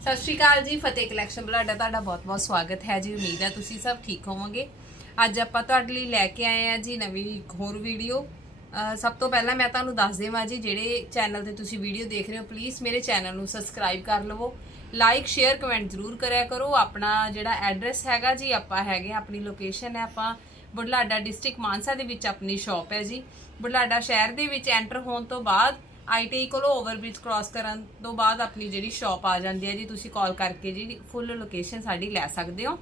ਸਤਿ ਸ਼੍ਰੀ ਅਕਾਲ ਜੀ ਫਤਿਹ ਕਲੈਕਸ਼ਨ ਬਲਾਡਾ ਤੁਹਾਡਾ ਬਹੁਤ-ਬਹੁਤ ਸਵਾਗਤ ਹੈ ਜੀ ਉਮੀਦ ਹੈ ਤੁਸੀਂ ਸਭ ਠੀਕ ਹੋਵੋਗੇ। ਅੱਜ ਆਪਾਂ ਤੁਹਾਡੇ ਲਈ ਲੈ ਕੇ ਆਏ ਆ ਜੀ ਨਵੀਂ ਇੱਕ ਹੋਰ ਵੀਡੀਓ। ਸਭ ਤੋਂ ਪਹਿਲਾਂ ਮੈਂ ਤੁਹਾਨੂੰ ਦੱਸ ਦੇਵਾਂ ਜੀ ਜਿਹੜੇ ਚੈਨਲ ਤੇ ਤੁਸੀਂ ਵੀਡੀਓ ਦੇਖ ਰਹੇ ਹੋ ਪਲੀਜ਼ ਮੇਰੇ ਚੈਨਲ ਨੂੰ ਸਬਸਕ੍ਰਾਈਬ ਕਰ ਲਵੋ। ਲਾਈਕ ਸ਼ੇਅਰ ਕਮੈਂਟ ਜ਼ਰੂਰ ਕਰਿਆ ਕਰੋ। ਆਪਣਾ ਜਿਹੜਾ ਐਡਰੈਸ ਹੈਗਾ ਜੀ ਆਪਾਂ ਹੈਗੇ ਆ, ਆਪਣੀ ਲੋਕੇਸ਼ਨ ਹੈ ਆਪਾਂ। ਬੁਢਲਾਡਾ ਡਿਸਟ੍ਰਿਕਟ ਮਾਨਸਾ ਦੇ ਵਿੱਚ ਆਪਣੀ ਸ਼ਾਪ ਹੈ ਜੀ। ਬੁਢਲਾਡਾ ਸ਼ਹਿਰ ਦੇ ਵਿੱਚ ਐਂਟਰ ਹੋਣ ਤੋਂ ਬਾਅਦ ਆਈਟੀ ਕੋਲੋਂ ਓਵਰਬ੍ਰਿਜ ਕ੍ਰਾਸ ਕਰਨ ਤੋਂ ਬਾਅਦ ਆਪਣੀ ਜਿਹੜੀ ਸ਼ਾਪ ਆ ਜਾਂਦੀ ਹੈ ਜੀ, ਤੁਸੀਂ ਕਾਲ ਕਰਕੇ ਜੀ ਫੁੱਲ ਲੋਕੇਸ਼ਨ ਸਾਡੀ ਲੈ ਸਕਦੇ ਹੋ।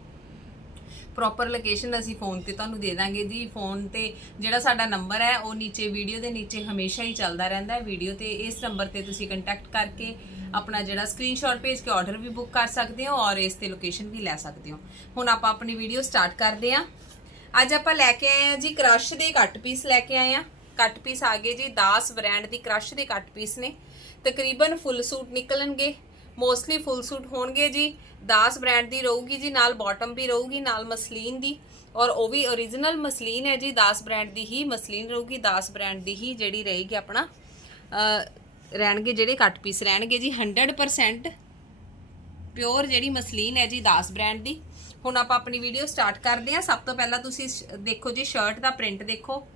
ਪ੍ਰੋਪਰ ਲੋਕੇਸ਼ਨ ਅਸੀਂ ਫੋਨ ਤੇ ਤੁਹਾਨੂੰ ਦੇ ਦਾਂਗੇ ਜੀ। ਫੋਨ ਤੇ ਜਿਹੜਾ ਸਾਡਾ ਨੰਬਰ ਹੈ, ਉਹ ਨੀਚੇ ਵੀਡੀਓ ਦੇ ਨੀਚੇ ਹਮੇਸ਼ਾ ਹੀ ਚੱਲਦਾ ਰਹਿੰਦਾ ਹੈ। ਵੀਡੀਓ ਤੇ ਇਸ ਨੰਬਰ ਤੇ ਤੁਸੀਂ ਕੰਟੈਕਟ ਕਰਕੇ ਆਪਣਾ ਜਿਹੜਾ ਸਕਰੀਨਸ਼ਾਟ ਭੇਜ ਕੇ ਆਰਡਰ ਵੀ ਬੁੱਕ ਕਰ ਸਕਦੇ ਹੋ ਔਰ ਇਸ ਤੇ ਲੋਕੇਸ਼ਨ ਵੀ ਲੈ ਸਕਦੇ ਹੋ। ਹੁਣ ਆਪਾਂ ਆਪਣੀ ਵੀਡੀਓ ਸਟਾਰਟ ਕਰਦੇ ਹਾਂ। ਅੱਜ ਆਪਾਂ ਲੈ ਕੇ ਆਏ ਹਾਂ ਜੀ ਕ੍ਰਸ਼ ਦੇ ਕੱਟ ਪੀਸ ਲੈ ਕੇ ਆਏ ਹਾਂ। ਕੱਟ ਪੀਸ ਆ ਗਏ ਜੀ, ਦਾਸ ਬ੍ਰਾਂਡ ਦੀ ਕ੍ਰਸ਼ ਦੇ ਕੱਟ ਪੀਸ ਨੇ। ਤਕਰੀਬਨ ਫੁੱਲ ਸੂਟ ਨਿਕਲਣਗੇ, ਮੋਸਟਲੀ ਫੁੱਲ ਸੂਟ ਹੋਣਗੇ ਜੀ। ਦਾਸ ਬ੍ਰਾਂਡ ਦੀ ਰਹੂਗੀ ਜੀ, ਨਾਲ ਬਾਟਮ ਵੀ ਰਹੂਗੀ, ਨਾਲ ਮਸਲੀਨ ਦੀ। ਔਰ ਉਹ ਵੀ origignal ਮਸਲੀਨ ਹੈ ਜੀ, ਦਾਸ ਬ੍ਰਾਂਡ ਦੀ ਹੀ ਮਸਲੀਨ ਰਹੂਗੀ, ਦਾਸ ਬ੍ਰਾਂਡ ਦੀ ਹੀ ਜਿਹੜੀ ਰਹੇਗੀ ਆਪਣਾ ਰਹਿਣਗੇ ਜਿਹੜੇ ਕੱਟ ਪੀਸ ਰਹਿਣਗੇ ਜੀ 100% ਪਿਓਰ ਜਿਹੜੀ ਮਸਲੀਨ ਹੈ ਜੀ, ਦਾਸ ਬ੍ਰਾਂਡ ਦੀ। ਹੁਣ ਆਪਾਂ ਆਪਣੀ ਵੀਡੀਓ ਸਟਾਰਟ ਕਰਦੇ ਹਾਂ। ਸਭ ਤੋਂ ਪਹਿਲਾਂ ਤੁਸੀਂ ਦੇਖੋ ਜੀ ਸ਼ਰਟ ਦਾ ਪ੍ਰਿੰਟ ਦੇਖੋ।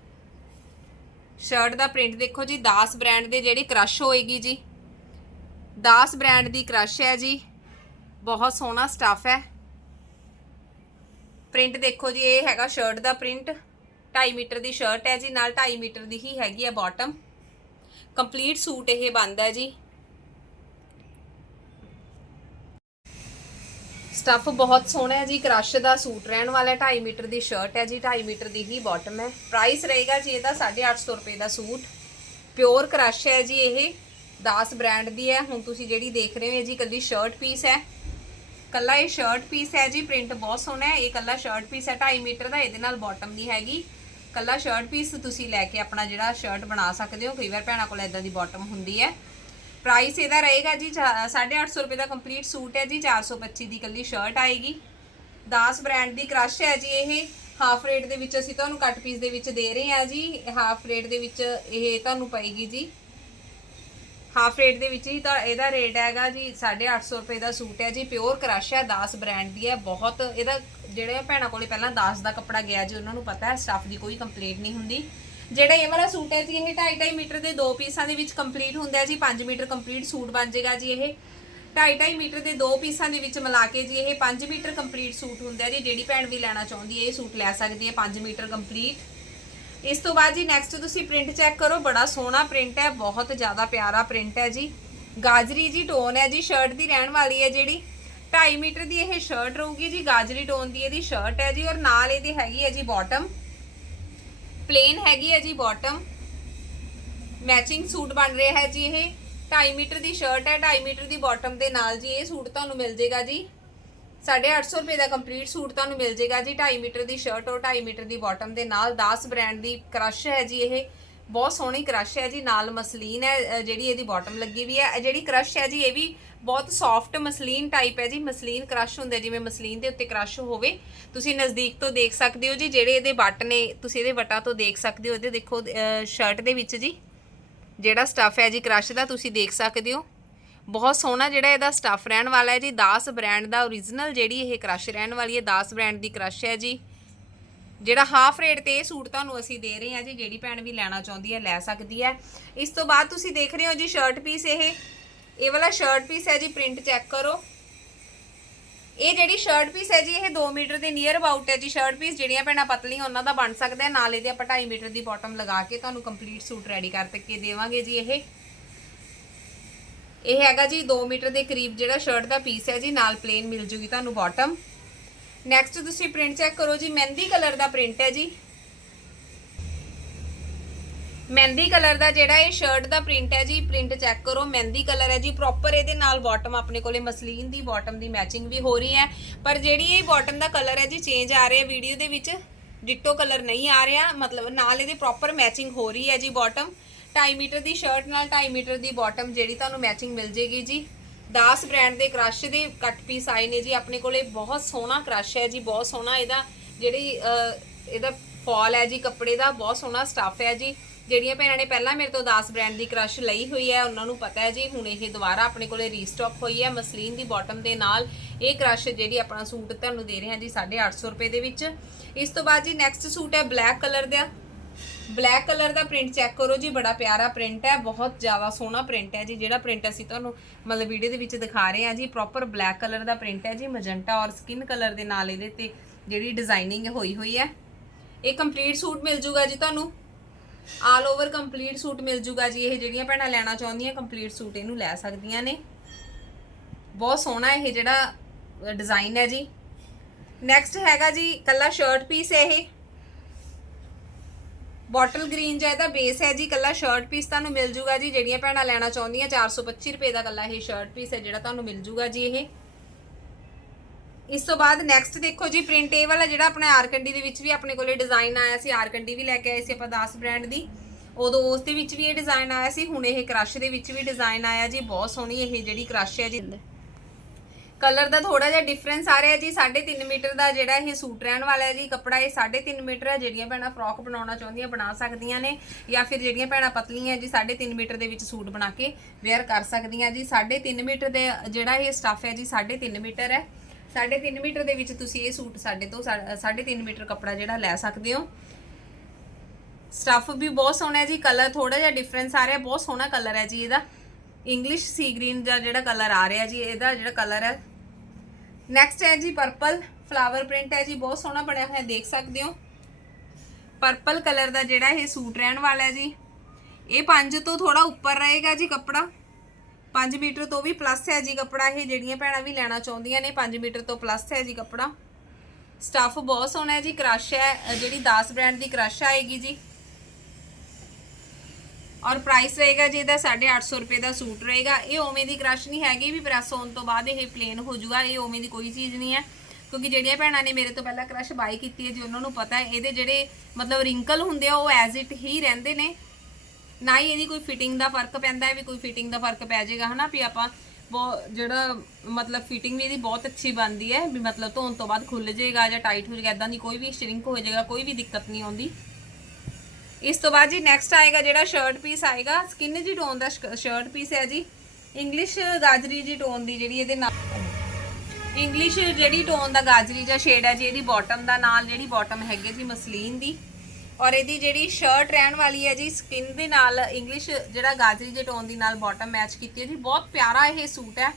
ਸ਼ਰਟ ਦਾ ਪ੍ਰਿੰਟ ਦੇਖੋ ਜੀ, ਦਾਸ ਬ੍ਰਾਂਡ ਦੇ ਜਿਹੜੀ ਕ੍ਰਸ਼ ਹੋਏਗੀ ਜੀ। ਦਾਸ ਬ੍ਰਾਂਡ ਦੀ ਕ੍ਰਸ਼ ਹੈ ਜੀ। ਬਹੁਤ ਸੋਹਣਾ ਸਟੱਫ ਹੈ। ਪ੍ਰਿੰਟ ਦੇਖੋ ਜੀ, ਇਹ ਹੈਗਾ ਸ਼ਰਟ ਦਾ ਪ੍ਰਿੰਟ 2.5 ਮੀਟਰ ਦੀ ਸ਼ਰਟ ਹੈ ਜੀ, ਨਾਲ 2.5 ਮੀਟਰ ਦੀ ਹੀ ਹੈਗੀ ਹੈ ਬਾਟਮ ਕੰਪਲੀਟ ਸੂਟ ਇਹ ਬਣਦਾ ਹੈ ਜੀ। ਸਟੱਫ ਬਹੁਤ ਸੋਹਣਾ ਹੈ ਜੀ। ਕ੍ਰਸ਼ ਦਾ ਸੂਟ ਰਹਿਣ ਵਾਲਾ ਹੈ। 2.5 ਮੀਟਰ ਦੀ ਸ਼ਰਟ ਹੈ ਜੀ। 2.5 ਮੀਟਰ ਦੀ ਹੀ ਬਾਟਮ ਹੈ। ਪ੍ਰਾਈਸ ਰਹੇਗਾ ਜੀ ਇਹਦਾ 850 ਰੁਪਏ ਦਾ ਸੂਟ। ਪਿਓਰ ਕ੍ਰਸ਼ ਹੈ ਜੀ ਇਹ। 10 ਬ੍ਰਾਂਡ ਦੀ ਹੈ। ਹੁਣ ਤੁਸੀਂ ਜਿਹੜੀ ਦੇਖ ਰਹੇ ਹੋ ਜੀ ਕੱਲੀ ਸ਼ਰਟ ਪੀਸ ਹੈ। ਕੱਲਾ ਇਹ ਸ਼ਰਟ ਪੀਸ ਹੈ ਜੀ। ਪ੍ਰਿੰਟ ਬਹੁਤ ਸੋਹਣਾ ਹੈ। ਇਹ ਕੱਲਾ ਸ਼ਰਟ ਪੀਸ ਹੈ। 2.5 ਮੀਟਰ ਦਾ ਇਹਦੇ ਨਾਲ ਬਾਟਮ ਦੀ ਹੈਗੀ। ਕੱਲਾ ਸ਼ਰਟ ਪੀਸ ਤੁਸੀਂ ਲੈ ਕੇ ਆਪਣਾ ਜਿਹੜਾ ਸ਼ਰਟ ਬਣਾ ਸਕਦੇ ਹੋ। ਕਈ ਵਾਰ ਭੈਣਾਂ ਕੋਲ ਇਦਾਂ ਦੀ ਬਾਟਮ ਹੁੰਦੀ ਹੈ। ਪ੍ਰਾਈਸ ਇਹਦਾ ਰਹੇਗਾ ਜੀ ਚਾ- 850 ਰੁਪਏ ਦਾ ਕੰਪਲੀਟ ਸੂਟ ਹੈ ਜੀ 425 ਦੀ ਇਕੱਲੀ ਸ਼ਰਟ ਆਏਗੀ। 10 ਬ੍ਰਾਂਡ ਦੀ ਕ੍ਰਸ਼ ਹੈ ਜੀ ਇਹ। ਹਾਫ ਰੇਟ ਦੇ ਵਿੱਚ ਅਸੀਂ ਤੁਹਾਨੂੰ ਕੱਟ ਪੀਸ ਦੇ ਵਿੱਚ ਦੇ ਰਹੇ ਹਾਂ ਜੀ। ਹਾਫ ਰੇਟ ਦੇ ਵਿੱਚ ਇਹ ਤੁਹਾਨੂੰ ਪਏਗੀ ਜੀ। ਹਾਫ ਰੇਟ ਦੇ ਵਿੱਚ ਹੀ ਤਾਂ ਇਹਦਾ ਰੇਟ ਹੈਗਾ ਜੀ 850 ਰੁਪਏ ਦਾ ਸੂਟ ਹੈ ਜੀ। ਪਿਓਰ ਕ੍ਰਸ਼ ਹੈ 10 ਬ੍ਰਾਂਡ ਦੀ ਹੈ। ਬਹੁਤ ਇਹਦਾ ਜਿਹੜੇ ਭੈਣਾਂ ਕੋਲੇ ਪਹਿਲਾਂ 10 ਦਾ ਕੱਪੜਾ ਗਿਆ ਜੀ, ਉਹਨਾਂ ਨੂੰ ਪਤਾ ਹੈ ਸਟੱਫ ਦੀ ਕੋਈ ਕੰਪਲੇਂਟ ਨਹੀਂ ਹੁੰਦੀ। ਜਿਹੜਾ ਇਹ ਵਾਲਾ ਸੂਟ ਹੈ ਜੀ, ਇਹ 2.5 ਮੀਟਰ ਦੇ ਦੋ ਪੀਸਾਂ ਦੇ ਵਿੱਚ ਕੰਪਲੀਟ ਹੁੰਦਾ ਹੈ ਜੀ 5 ਮੀਟਰ ਕੰਪਲੀਟ ਸੂਟ ਬਣ ਜਾਏਗਾ ਜੀ ਇਹ। 2.5 ਮੀਟਰ ਦੇ ਦੋ ਪੀਸਾਂ ਦੇ ਵਿੱਚ ਮਿਲਾ ਕੇ ਜੀ, ਇਹ 5 ਮੀਟਰ ਕੰਪਲੀਟ ਸੂਟ ਹੁੰਦਾ ਹੈ ਜੀ, ਜਿਹੜੀ ਭੈਣ ਵੀ ਲੈਣਾ ਚਾਹੁੰਦੀ ਹੈ, ਇਹ ਸੂਟ ਲੈ ਸਕਦੀ ਹੈ 5 ਮੀਟਰ ਕੰਪਲੀਟ ਇਸ ਤੋਂ ਬਾਅਦ ਜੀ ਨੈਕਸਟ ਤੁਸੀਂ ਪ੍ਰਿੰਟ ਚੈੱਕ ਕਰੋ, ਬੜਾ ਸੋਹਣਾ ਪ੍ਰਿੰਟ ਹੈ, ਬਹੁਤ ਜ਼ਿਆਦਾ ਪਿਆਰਾ ਪ੍ਰਿੰਟ ਹੈ ਜੀ। ਗਾਜਰੀ ਜੀ ਟੋਨ ਹੈ ਜੀ ਸ਼ਰਟ ਦੀ ਰਹਿਣ ਵਾਲੀ ਹੈ ਜਿਹੜੀ। 2.5 ਮੀਟਰ ਦੀ ਇਹ ਸ਼ਰਟ ਰਹੂਗੀ ਜੀ, ਗਾਜਰੀ ਟੋਨ ਦੀ ਇਹਦੀ ਸ਼ਰਟ ਹੈ ਜੀ, ਔਰ ਨਾਲ ਇਹਦੀ ਹੈਗੀ ਹੈ ਜੀ ਬਾਟਮ ਪਲੇਨ ਹੈਗੀ ਹੈ ਜੀ ਬਾਟਮ ਮੈਚਿੰਗ ਸੂਟ ਬਣ ਰਿਹਾ ਹੈ ਜੀ ਇਹ। 2.5 ਮੀਟਰ ਦੀ ਸ਼ਰਟ ਹੈ 2.5 ਮੀਟਰ ਦੀ ਬਾਟਮ ਦੇ ਨਾਲ ਜੀ ਇਹ ਸੂਟ ਤੁਹਾਨੂੰ ਮਿਲ ਜੇਗਾ ਜੀ। 850 ਰੁਪਏ ਦਾ ਕੰਪਲੀਟ ਸੂਟ ਤੁਹਾਨੂੰ ਮਿਲ ਜੇਗਾ ਜੀ 2.5 ਮੀਟਰ ਦੀ ਸ਼ਰਟ ਔਰ 2.5 ਮੀਟਰ ਦੀ ਬਾਟਮ ਦੇ ਨਾਲ। 10 ਬ੍ਰਾਂਡ ਦੀ ਕ੍ਰਸ਼ ਹੈ ਜੀ ਇਹ। ਬਹੁਤ ਸੋਹਣੀ ਕ੍ਰਸ਼ ਹੈ ਜੀ, ਨਾਲ ਮਸਲੀਨ ਹੈ ਜਿਹੜੀ ਇਹਦੀ ਬਾਟਮ ਲੱਗੀ ਵੀ ਹੈ। ਜਿਹੜੀ ਕ੍ਰਸ਼ ਹੈ ਜੀ, ਇਹ ਵੀ ਬਹੁਤ ਸੌਫਟ ਮਸਲੀਨ ਟਾਈਪ ਹੈ ਜੀ, ਮਸਲੀਨ ਕ੍ਰਸ਼ ਹੁੰਦਾ ਜਿਵੇਂ ਮਸਲੀਨ ਦੇ ਉੱਤੇ ਕ੍ਰਸ਼ ਹੋਵੇ। ਤੁਸੀਂ ਨਜ਼ਦੀਕ ਤੋਂ ਦੇਖ ਸਕਦੇ ਹੋ ਜੀ, ਜਿਹੜੇ ਇਹਦੇ ਵੱਟ ਨੇ, ਤੁਸੀਂ ਇਹਦੇ ਵਟਾਂ ਤੋਂ ਦੇਖ ਸਕਦੇ ਹੋ, ਇਹਦੇ ਦੇਖੋ ਸ਼ਰਟ ਦੇ ਵਿੱਚ ਜੀ। ਜਿਹੜਾ ਸਟੱਫ ਹੈ ਜੀ ਕ੍ਰਸ਼ ਦਾ, ਤੁਸੀਂ ਦੇਖ ਸਕਦੇ ਹੋ। ਬਹੁਤ ਸੋਹਣਾ ਜਿਹੜਾ ਇਹਦਾ ਸਟੱਫ ਰਹਿਣ ਵਾਲਾ ਹੈ ਜੀ, ਦਾਸ ਬ੍ਰਾਂਡ ਦਾ origignal ਜਿਹੜੀ ਇਹ ਕ੍ਰਸ਼ ਰਹਿਣ ਵਾਲੀ ਹੈ, ਦਾਸ ਬ੍ਰਾਂਡ ਦੀ ਕ੍ਰਸ਼ ਹੈ ਜੀ। ਜਿਹੜਾ ਹਾਫ ਰੇਟ ਤੇ ਇਹ ਸੂਟ ਤੁਹਾਨੂੰ ਅਸੀਂ ਦੇ ਰਹੇ ਹਾਂ ਜੀ, ਜਿਹੜੀ ਭੈਣ ਵੀ ਲੈਣਾ ਚਾਹੁੰਦੀ ਹੈ, ਲੈ ਸਕਦੀ ਹੈ। ਇਸ ਤੋਂ ਬਾਅਦ ਤੁਸੀਂ ਦੇਖ ਰਹੇ ਹੋ ਜੀ ਸ਼ਰਟ ਪੀਸ ਇਹ। ਇਹ ਵਾਲਾ ਸ਼ਰਟ ਪੀਸ ਹੈ ਜੀ ਪ੍ਰਿੰਟ ਚੈੱਕ ਕਰੋ। ਇਹ ਜਿਹੜੀ ਸ਼ਰਟ ਪੀਸ ਹੈ ਜੀ, ਇਹ 2 ਮੀਟਰ ਦੇ ਨੀਅਰ ਅਬਾਊਟ ਹੈ ਜੀ। ਸ਼ਰਟ ਪੀਸ ਜਿਹੜੀਆਂ ਭੈਣਾਂ ਪਤਲੀਆਂ, ਉਹਨਾਂ ਦਾ ਬਣ ਸਕਦਾ ਹੈ। ਨਾਲ ਇਹਦੇ ਆਪਾਂ 2.5 ਮੀਟਰ ਦੀ ਬਾਟਮ ਲਗਾ ਕੇ ਤੁਹਾਨੂੰ ਕੰਪਲੀਟ ਸੂਟ ਰੈਡੀ ਕਰ ਕੇ ਦੇਵਾਂਗੇ ਜੀ ਇਹ। ਇਹ ਹੈਗਾ ਜੀ 2 ਮੀਟਰ ਦੇ ਕਰੀਬ ਜਿਹੜਾ ਸ਼ਰਟ ਦਾ ਪੀਸ ਹੈ ਜੀ, ਨਾਲ ਪਲੇਨ ਮਿਲ ਜੂਗੀ ਤੁਹਾਨੂੰ ਬਾਟਮ ਨੈਕਸਟ ਤੁਸੀਂ ਪ੍ਰਿੰਟ ਚੈੱਕ ਕਰੋ ਜੀ, ਮਹਿੰਦੀ ਕਲਰ ਦਾ ਪ੍ਰਿੰਟ ਹੈ ਜੀ। ਮਹਿੰਦੀ ਕਲਰ ਦਾ ਜਿਹੜਾ ਇਹ ਸ਼ਰਟ ਦਾ ਪ੍ਰਿੰਟ ਹੈ ਜੀ ਪ੍ਰਿੰਟ ਚੈੱਕ ਕਰੋ, ਮਹਿੰਦੀ ਕਲਰ ਹੈ ਜੀ ਪ੍ਰੋਪਰ ਇਹਦੇ ਨਾਲ ਬਾਟਮ ਆਪਣੇ ਕੋਲੇ ਮਸਲੀਨ ਦੀ ਬਾਟਮ ਦੀ ਮੈਚਿੰਗ ਵੀ ਹੋ ਰਹੀ ਹੈ। ਪਰ ਜਿਹੜੀ ਇਹ ਬਾਟਮ ਦਾ ਕਲਰ ਹੈ ਜੀ ਚੇਂਜ ਆ ਰਿਹਾ ਵੀਡੀਓ ਦੇ ਵਿੱਚ। ਡਿਟੋ ਕਲਰ ਨਹੀਂ ਆ ਰਿਹਾ, ਮਤਲਬ ਨਾਲ ਇਹਦੇ ਪ੍ਰੋਪਰ ਮੈਚਿੰਗ ਹੋ ਰਹੀ ਹੈ ਜੀ ਬਾਟਮ 2.5 ਮੀਟਰ ਦੀ ਸ਼ਰਟ ਨਾਲ 2.5 ਮੀਟਰ ਦੀ ਬਾਟਮ ਜਿਹੜੀ ਤੁਹਾਨੂੰ ਮੈਚਿੰਗ ਮਿਲ ਜੇਗੀ ਜੀ। ਦਾਸ ਬ੍ਰਾਂਡ ਦੇ ਕ੍ਰਸ਼ ਦੇ ਕੱਟ ਪੀਸ ਆਏ ਨੇ ਜੀ, ਆਪਣੇ ਕੋਲੇ ਬਹੁਤ ਸੋਹਣਾ ਕ੍ਰਸ਼ ਹੈ ਜੀ, ਬਹੁਤ ਸੋਹਣਾ ਇਹਦਾ ਜਿਹੜੀ ਇਹਦਾ ਫਾਲ ਹੈ ਜੀ, ਕੱਪੜੇ ਦਾ, ਬਹੁਤ ਸੋਹਣਾ ਸਟੱਫ ਹੈ ਜੀ। ਜਿਹੜੀਆਂ ਭੈਣਾਂ ਨੇ ਪਹਿਲਾਂ ਮੇਰੇ ਤੋਂ 10 ਬ੍ਰਾਂਡ ਦੀ ਕ੍ਰਸ਼ ਲਈ ਹੋਈ ਹੈ, ਉਹਨਾਂ ਨੂੰ ਪਤਾ ਹੈ ਜੀ। ਹੁਣ ਇਹ ਦੁਬਾਰਾ ਆਪਣੇ ਕੋਲੇ ਰੀਸਟਾਕ ਹੋਈ ਹੈ, ਮਸਲੀਨ ਦੀ ਬਾਟਮ ਦੇ ਨਾਲ ਇਹ ਕ੍ਰਸ਼ ਜਿਹੜੀ ਆਪਣਾ ਸੂਟ ਤੁਹਾਨੂੰ ਦੇ ਰਹੇ ਹਾਂ ਜੀ 850 ਰੁਪਏ ਦੇ ਵਿੱਚ। ਇਸ ਤੋਂ ਬਾਅਦ ਜੀ ਨੈਕਸਟ ਸੂਟ ਹੈ ਬਲੈਕ ਕਲਰ ਦਾ। ਬਲੈਕ ਕਲਰ ਦਾ ਪ੍ਰਿੰਟ ਚੈੱਕ ਕਰੋ ਜੀ, ਬੜਾ ਪਿਆਰਾ ਪ੍ਰਿੰਟ ਹੈ, ਬਹੁਤ ਜ਼ਿਆਦਾ ਸੋਹਣਾ ਪ੍ਰਿੰਟ ਹੈ ਜੀ। ਜਿਹੜਾ ਪ੍ਰਿੰਟ ਅਸੀਂ ਤੁਹਾਨੂੰ ਮਤਲਬ ਵੀਡੀਓ ਦੇ ਵਿੱਚ ਦਿਖਾ ਰਹੇ ਹਾਂ ਜੀ ਪ੍ਰੋਪਰ ਬਲੈਕ ਕਲਰ ਦਾ ਪ੍ਰਿੰਟ ਹੈ ਜੀ ਮਜੰਟਾ ਔਰ ਸਕਿਨ ਕਲਰ ਦੇ ਨਾਲ ਇਹਦੇ ਤੇ ਜਿਹੜੀ ਡਿਜ਼ਾਈਨਿੰਗ ਹੋਈ ਹੋਈ ਹੈ। ਇਹ ਕੰਪਲੀਟ ਸੂਟ ਮਿਲ ਜੂਗਾ ਜੀ ਤੁਹਾਨੂੰ। ਆਲ ਓਵਰ ਕੰਪਲੀਟ ਸੂਟ ਮਿਲ ਜੂਗਾ ਜੀ, ਇਹ ਜਿਹੜੀਆਂ ਭੈਣਾਂ ਲੈਣਾ ਚਾਹੁੰਦੀਆਂ ਕੰਪਲੀਟ ਸੂਟ ਇਹਨੂੰ ਲੈ ਸਕਦੀਆਂ ਨੇ। ਬਹੁਤ ਸੋਹਣਾ ਇਹ ਜਿਹੜਾ ਡਿਜ਼ਾਈਨ ਹੈ ਜੀ। ਨੈਕਸਟ ਹੈਗਾ ਜੀ, ਕੱਲਾ ਸ਼ਰਟ ਪੀਸ ਹੈ ਇਹ। ਬੋਟਲ ਗ੍ਰੀਨ ਜਿਹਾ ਇਹਦਾ ਬੇਸ ਹੈ ਜੀ, ਕੱਲਾ ਸ਼ਰਟ ਪੀਸ ਤੁਹਾਨੂੰ ਮਿਲ ਜੂਗਾ ਜੀ, ਜਿਹੜੀਆਂ ਭੈਣਾਂ ਲੈਣਾ ਚਾਹੁੰਦੀਆਂ 425 ਰੁਪਏ ਦਾ ਕੱਲਾ ਇਹ ਸ਼ਰਟ ਪੀਸ ਹੈ, ਜਿਹੜਾ ਤੁਹਾਨੂੰ ਮਿਲ ਜੂਗਾ ਜੀ ਇਹ। ਇਸ ਤੋਂ ਬਾਅਦ ਨੈਕਸਟ ਦੇਖੋ ਜੀ ਪ੍ਰਿੰਟ ਇਹ ਵਾਲਾ ਜਿਹੜਾ ਆਪਣੇ ਆਰਕੰਡੀ ਦੇ ਵਿੱਚ ਵੀ ਆਪਣੇ ਕੋਲੇ ਡਿਜ਼ਾਈਨ ਆਇਆ ਸੀ ਆਰਕੰਡੀ ਵੀ ਲੈ ਕੇ ਆਏ ਸੀ ਆਪਾਂ 10 ਬ੍ਰਾਂਡ ਦੀ। ਉਦੋਂ ਉਸ ਦੇ ਵਿੱਚ ਵੀ ਇਹ ਡਿਜ਼ਾਈਨ ਆਇਆ ਸੀ, ਹੁਣ ਇਹ ਕ੍ਰਸ਼ ਦੇ ਵਿੱਚ ਵੀ ਡਿਜ਼ਾਈਨ ਆਇਆ ਜੀ, ਬਹੁਤ ਸੋਹਣੀ ਇਹ ਜਿਹੜੀ ਕ੍ਰਸ਼ ਹੈ ਜੀ। ਕਲਰ ਦਾ ਥੋੜਾ ਜਿਹਾ ਡਿਫਰੈਂਸ ਆ ਰਿਹਾ ਜੀ 3.5 ਮੀਟਰ ਦਾ ਜਿਹੜਾ ਇਹ ਸੂਟ ਰਹਿਣ ਵਾਲਾ ਹੈ ਜੀ, ਕੱਪੜਾ ਇਹ 3.5 ਮੀਟਰ ਹੈ, ਜਿਹੜੀਆਂ ਭੈਣਾਂ ਫਰੋਕ ਬਣਾਉਣਾ ਚਾਹੁੰਦੀਆਂ, ਬਣਾ ਸਕਦੀਆਂ ਨੇ, ਜਾਂ ਫਿਰ ਜਿਹੜੀਆਂ ਭੈਣਾਂ ਪਤਲੀਆਂ ਜੀ 3.5 ਮੀਟਰ ਦੇ ਵਿੱਚ ਸੂਟ ਬਣਾ ਕੇ ਵੇਅਰ ਕਰ ਸਕਦੀਆਂ ਜੀ। 3.5 ਮੀਟਰ ਦੇ ਜਿਹੜਾ ਇਹ ਸਟੱਫ ਹੈ ਜੀ 3.5 ਮੀਟਰ ਹੈ। 3.5 ਮੀਟਰ ਦੇ ਵਿੱਚ ਤੁਸੀਂ ਇਹ ਸੂਟ ਸਾਡੇ ਤੋਂ 3.5 ਮੀਟਰ ਕੱਪੜਾ ਜਿਹੜਾ ਲੈ ਸਕਦੇ ਹੋ। ਸਟੱਫ ਵੀ ਬਹੁਤ ਸੋਹਣਾ ਹੈ ਜੀ ਕਲਰ ਥੋੜਾ ਜਿਹਾ ਡਿਫਰੈਂਸ ਆ ਰਿਹਾ, ਬਹੁਤ ਸੋਹਣਾ ਕਲਰ ਹੈ ਜੀ ਇਹਦਾ। ਇੰਗਲਿਸ਼ ਸੀ ਗ੍ਰੀਨ ਦਾ ਜਿਹੜਾ ਕਲਰ ਆ ਰਿਹਾ ਜੀ, ਇਹਦਾ ਜਿਹੜਾ ਕਲਰ ਹੈ। ਨੈਕਸਟ ਹੈ ਜੀ ਪਰਪਲ ਫਲਾਵਰ ਪ੍ਰਿੰਟ ਹੈ ਜੀ, ਬਹੁਤ ਸੋਹਣਾ ਬਣਿਆ ਹੋਇਆ, ਦੇਖ ਸਕਦੇ ਹੋ। ਪਰਪਲ ਕਲਰ ਦਾ ਜਿਹੜਾ ਇਹ ਸੂਟ ਰਹਿਣ ਵਾਲਾ ਹੈ ਜੀ। ਇਹ 5 ਤੋਂ ਥੋੜਾ ਉੱਪਰ ਰਹੇਗਾ ਜੀ ਕੱਪੜਾ। 5 ਮੀਟਰ ਤੋਂ ਵੀ ਪਲੱਸ ਹੈ ਜੀ ਕੱਪੜਾ, ਇਹ ਜਿਹੜੀਆਂ ਭੈਣਾਂ ਵੀ ਲੈਣਾ ਚਾਹੁੰਦੀਆਂ ਨੇ 5 ਮੀਟਰ ਤੋਂ ਪਲੱਸ ਹੈ ਜੀ ਕੱਪੜਾ। ਸਟੱਫ ਬਹੁਤ ਸੋਹਣਾ ਹੈ ਜੀ ਕ੍ਰਸ਼ ਹੈ ਜਿਹੜੀ 10 ਬ੍ਰਾਂਡ ਦੀ ਕ੍ਰਸ਼ ਆਏਗੀ ਜੀ। ਔਰ ਪ੍ਰਾਈਸ ਰਹੇਗਾ ਜੀ ਇਹਦਾ 850 ਰੁਪਏ ਦਾ ਸੂਟ ਰਹੇਗਾ। ਇਹ ਓਵੇਂ ਦੀ ਕ੍ਰਸ਼ ਨਹੀਂ ਹੈਗੀ ਵੀ ਪ੍ਰੈਸ ਹੋਣ ਤੋਂ ਬਾਅਦ ਇਹ ਪਲੇਨ ਹੋ ਜਾਊਗਾ ਇਹ ਓਵੇਂ ਦੀ ਕੋਈ ਚੀਜ਼ ਨਹੀਂ ਹੈ। ਕਿਉਂਕਿ ਜਿਹੜੀਆਂ ਭੈਣਾਂ ਨੇ ਮੇਰੇ ਤੋਂ ਪਹਿਲਾਂ ਕ੍ਰਸ਼ ਬਾਈ ਕੀਤੀ ਹੈ ਜੀ, ਉਹਨਾਂ ਨੂੰ ਪਤਾ ਹੈ। ਇਹਦੇ ਜਿਹੜੇ ਮਤਲਬ ਰਿੰਕਲ ਹੁੰਦੇ ਆ, ਉਹ ਐਜ਼ ਇਟ ਹੀ ਰਹਿੰਦੇ ਨੇ। ਨਾ ਹੀ ਇਹਦੀ ਕੋਈ ਫਿਟਿੰਗ ਦਾ ਫ਼ਰਕ ਪੈਂਦਾ ਹੈ, ਵੀ ਕੋਈ ਫਿਟਿੰਗ ਦਾ ਫ਼ਰਕ ਪੈ ਜਾਏਗਾ, ਹਨਾ? ਵੀ ਆਪਾਂ ਬਹੁਤ ਜਿਹੜਾ ਮਤਲਬ ਫਿਟਿੰਗ ਵੀ ਇਹਦੀ ਬਹੁਤ ਅੱਛੀ ਬਣਦੀ ਹੈ, ਵੀ ਮਤਲਬ ਧੋਣ ਤੋਂ ਬਾਅਦ ਖੁੱਲ ਜਾਏਗਾ ਜਾਂ ਟਾਈਟ ਹੋ ਜਾਏਗਾ ਇਦਾਂ ਦੀ ਕੋਈ ਵੀ ਸ਼ਰਿੰਕ ਹੋ ਜਾਏਗਾ, ਕੋਈ ਵੀ ਦਿੱਕਤ ਨਹੀਂ ਆਉਂਦੀ। ਇਸ ਤੋਂ ਬਾਅਦ ਜੀ ਨੈਕਸਟ ਆਏਗਾ ਜਿਹੜਾ ਸ਼ਰਟ ਪੀਸ ਆਏਗਾ ਸਕਿਨ ਜੀ ਟੋਨ ਦਾ ਸ਼ਰਟ ਪੀਸ ਹੈ ਜੀ। ਇੰਗਲਿਸ਼ ਗਾਜਰੀ ਜੀ ਟੋਨ ਦੀ ਜਿਹੜੀ ਇਹਦੇ ਨਾਲ ਇੰਗਲਿਸ਼ ਜਿਹੜੀ ਟੋਨ ਦਾ ਗਾਜਰੀ ਜਾਂ ਸ਼ੇਡ ਹੈ ਜੀ, ਇਹਦੀ ਬਾਟਮ ਦਾ ਨਾਲ ਜਿਹੜੀ ਬਾਟਮ ਹੈਗੀ ਜੀ, ਮਸਲੀਨ ਦੀ। ਔਰ ਇਹਦੀ ਜਿਹੜੀ ਸ਼ਰਟ ਰਹਿਣ ਵਾਲੀ ਹੈ ਜੀ ਸਕਿਨ ਦੇ ਨਾਲ ਇੰਗਲਿਸ਼ ਜਿਹੜਾ ਗਾਜਰੀ ਜੇ ਟੋਨ ਦੀ ਨਾਲ ਬਾਟਮ ਮੈਚ ਕੀਤੀ ਹੈ ਜੀ। ਬਹੁਤ ਪਿਆਰਾ ਇਹ ਸੂਟ ਹੈ।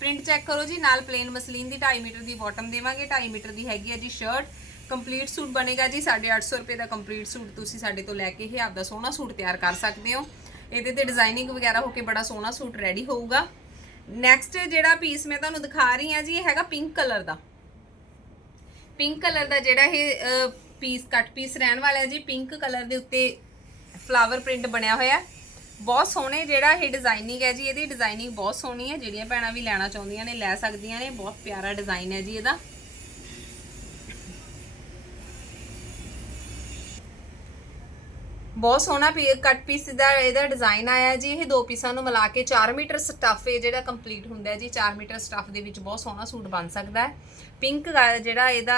ਪ੍ਰਿੰਟ ਚੈੱਕ ਕਰੋ ਜੀ, ਨਾਲ ਪਲੇਨ ਮਸਲੀਨ ਦੀ 2.5 ਮੀਟਰ ਦੀ ਬਾਟਮ ਦੇਵਾਂਗੇ। 2.5 ਮੀਟਰ ਦੀ ਹੈਗੀ ਹੈ ਜੀ ਸ਼ਰਟ ਕੰਪਲੀਟ ਸੂਟ ਬਣੇਗਾ ਜੀ। 850 ਰੁਪਏ ਦਾ ਕੰਪਲੀਟ ਸੂਟ ਤੁਸੀਂ ਸਾਡੇ ਤੋਂ ਲੈ ਕੇ ਇਹ ਆਪਦਾ ਸੋਹਣਾ ਸੂਟ ਤਿਆਰ ਕਰ ਸਕਦੇ ਹੋ। ਇਹਦੇ ਤੇ ਡਿਜ਼ਾਈਨਿੰਗ ਵਗੈਰਾ ਹੋ ਕੇ ਬੜਾ ਸੋਹਣਾ ਸੂਟ ਰੈਡੀ ਹੋਊਗਾ। ਨੈਕਸਟ ਜਿਹੜਾ ਪੀਸ ਮੈਂ ਤੁਹਾਨੂੰ ਦਿਖਾ ਰਹੀ ਹਾਂ ਜੀ, ਇਹ ਹੈਗਾ ਪਿੰਕ ਕਲਰ ਦਾ। ਪਿੰਕ ਕਲਰ ਦਾ ਜਿਹੜਾ ਇਹ ਪੀਸ ਕੱਟ ਪੀਸ ਰਹਿਣ ਵਾਲਾ ਹੈ ਜੀ ਪਿੰਕ ਕਲਰ ਦੇ ਉੱਤੇ ਫਲਾਵਰ ਪ੍ਰਿੰਟ ਬਣਿਆ ਹੋਇਆ। ਬਹੁਤ ਸੋਹਣੇ ਜਿਹੜਾ ਇਹ ਡਿਜ਼ਾਈਨਿੰਗ ਹੈ ਜੀ, ਇਹਦੀ ਡਿਜ਼ਾਈਨਿੰਗ ਬਹੁਤ ਸੋਹਣੀ ਹੈ। ਜਿਹੜੀਆਂ ਭੈਣਾਂ ਵੀ ਲੈਣਾ ਚਾਹੁੰਦੀਆਂ ਨੇ, ਲੈ ਸਕਦੀਆਂ ਨੇ। ਬਹੁਤ ਪਿਆਰਾ ਡਿਜ਼ਾਈਨ ਹੈ ਜੀ ਇਹਦਾ। ਬਹੁਤ ਸੋਹਣਾ ਕੱਟ ਪੀਸ ਦਾ ਇਹਦਾ ਡਿਜ਼ਾਈਨ ਆਇਆ ਜੀ। ਇਹ ਦੋ ਪੀਸਾਂ ਨੂੰ ਮਿਲਾ ਕੇ 4 ਮੀਟਰ ਸਟੱਫ ਇਹ ਜਿਹੜਾ ਕੰਪਲੀਟ ਹੁੰਦਾ ਜੀ 4 ਮੀਟਰ ਸਟੱਫ ਦੇ ਵਿੱਚ ਬਹੁਤ ਸੋਹਣਾ ਸੂਟ ਬਣ ਸਕਦਾ ਹੈ। ਪਿੰਕ ਜਿਹੜਾ ਇਹਦਾ